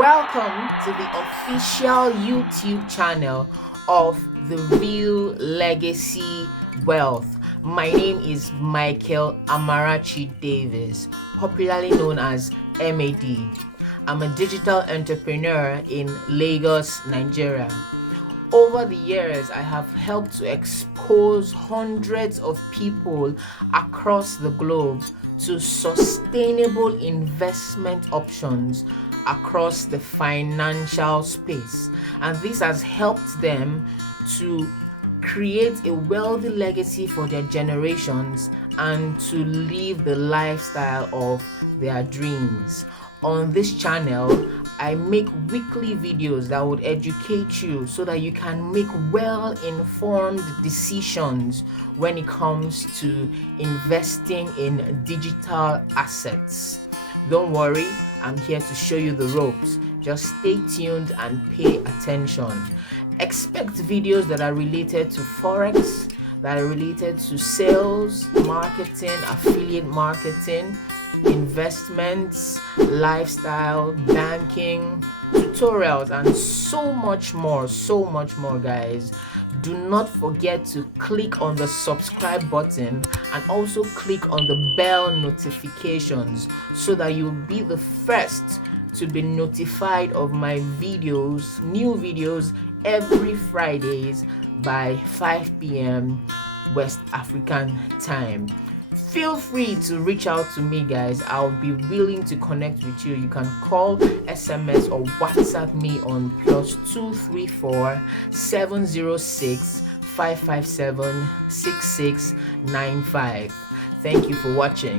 Welcome to the official YouTube channel of the Real Legacy Wealth. My name is Michael Amarachi Davies, popularly known as MAD. I'm a digital entrepreneur in Lagos, Nigeria. Over the years, I have helped to expose hundreds of people across the globe to sustainable investment options across the financial space, and this has helped them to create a wealthy legacy for their generations and to live the lifestyle of their dreams. On this channel, I make weekly videos that would educate you so that you can make well-informed decisions when it comes to investing in digital assets. Don't worry, I'm here to show you the ropes. Just stay tuned and pay attention. Expect videos that are related to Forex, that are related to sales, marketing, affiliate marketing, investments, lifestyle, banking, tutorials, and so much more, guys. Do not forget to click on the subscribe button and also click on the bell notifications so that you'll be the first to be notified of my videos, new videos every Fridays by 5 p.m. West African time. Feel free to reach out to me, guys. I'll be willing to connect with you. You can call, SMS, or WhatsApp me on +234 706 557 6695. Thank you for watching.